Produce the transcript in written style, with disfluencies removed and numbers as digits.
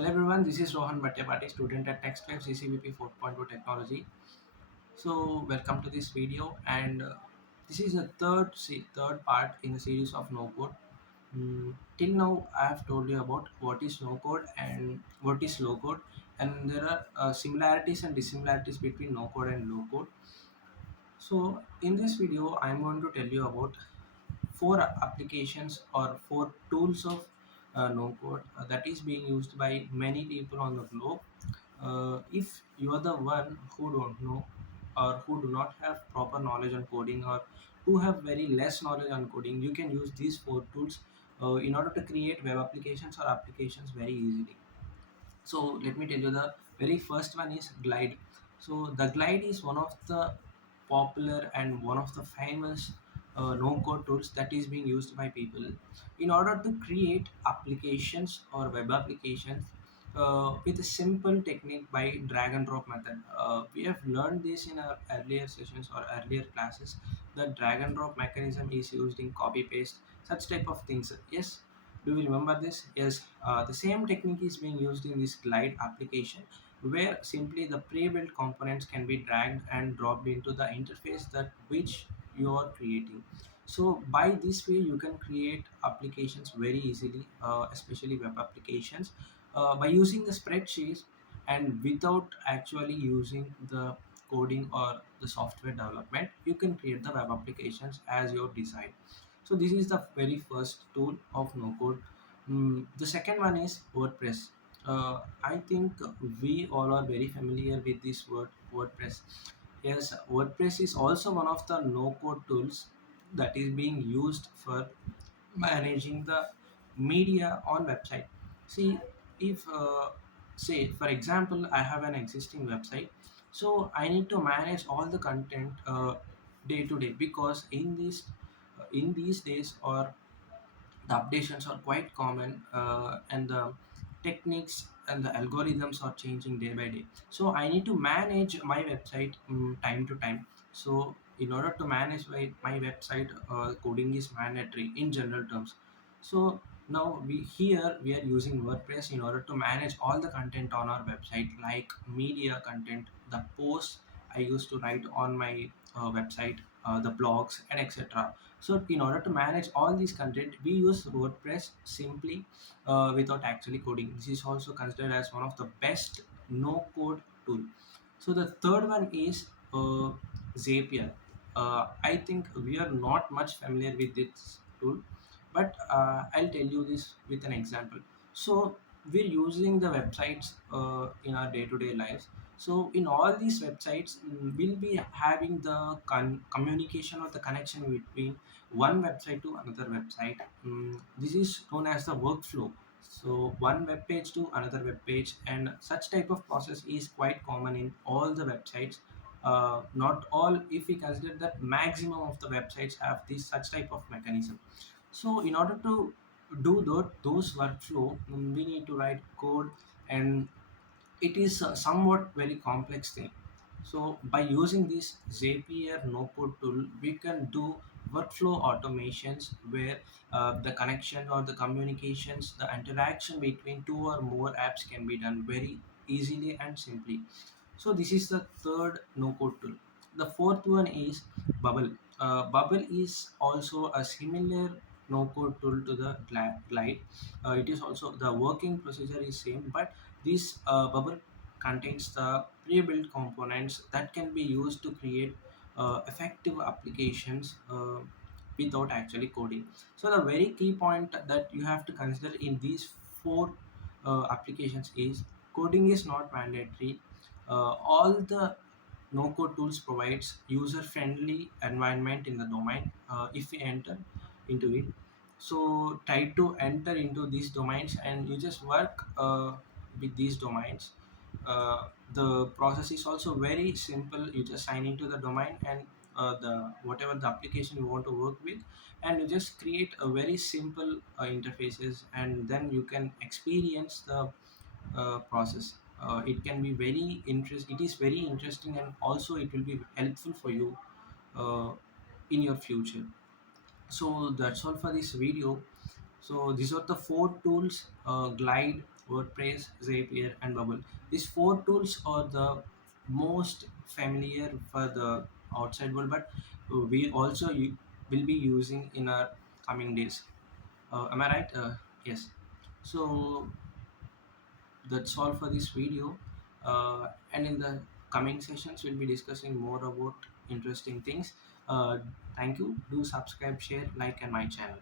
Hello everyone, this is Rohan Bhattapati, student at NxtWave CCBP 4.2 technology. So welcome to this video, and this is the third part in the series of no code. Till now I have told you about what is no code and what is low code, and there are similarities and dissimilarities between no code and low code. So in this video I am going to tell you about four applications or four tools of no code that is being used by many people on the globe. If you are the one who don't know or who do not have proper knowledge on coding, or who have very less knowledge on coding, you can use these four tools in order to create web applications or applications very easily. So let me tell you, the very first one is Glide. So the Glide is one of the popular and one of the famous no code tools that is being used by people in order to create applications or web applications with a simple technique by drag and drop method. We have learned this in our earlier sessions or earlier classes. The drag and drop mechanism is used in copy paste, such type of things. Yes, do you remember this? Yes, the same technique is being used in this Glide application, where simply the pre-built components can be dragged and dropped into the interface that which you are creating. So by this way you can create applications very easily, especially web applications, by using the spreadsheets and without actually using the coding or the software development. You can create the web applications as your design. So this is the very first tool of no code. The second one is WordPress. I think we all are very familiar with this word WordPress. Yes, WordPress is also one of the no code tools that is being used for managing the media on website. See, if say for example I have an existing website, so I need to manage all the content day to day, because in these days, or the updations are quite common, and the techniques and the algorithms are changing day by day. So I need to manage my website time to time. So in order to manage my website, coding is mandatory in general terms. So now we are using WordPress in order to manage all the content on our website, like media content, the posts I used to write on my website, the blogs and etc. So in order to manage all these content, we use WordPress simply, without actually coding. This is also considered as one of the best no code tool. So the third one is Zapier. I think we are not much familiar with this tool, but I'll tell you this with an example. So we're using the websites in our day-to-day lives. So in all these websites, we'll be having the communication or the connection between one website to another website. This is known as the workflow. So one web page to another web page, and such type of process is quite common in all the websites. Not all, if we consider that maximum of the websites have this such type of mechanism. So in order to do those workflow, we need to write code, and it is somewhat very complex thing. So by using this Zapier no code tool, we can do workflow automations where the connection or the communications, the interaction between two or more apps can be done very easily and simply. So this is the third no code tool. The fourth one is Bubble. Bubble is also a similar no code tool to the Glide. It is also, the working procedure is same, but this Bubble contains the pre-built components that can be used to create effective applications without actually coding. So the very key point that you have to consider in these four applications is coding is not mandatory. All the no code tools provides user friendly environment in the domain. If we enter into it, so try to enter into these domains and you just work with these domains. The process is also very simple. You just sign into the domain, and the whatever the application you want to work with, and you just create a very simple interfaces, and then you can experience the process. It can be very it is very interesting, and also it will be helpful for you uh, in your future. So that's all for this video. So these are the four tools: Glide, WordPress, Zapier, and Bubble. These four tools are the most familiar for the outside world, but we also will be using in our coming days. Am I right? Yes. So that's all for this video. And in the coming sessions, we'll be discussing more about interesting things. Uh, Thank you. Do subscribe, share, like, and my channel.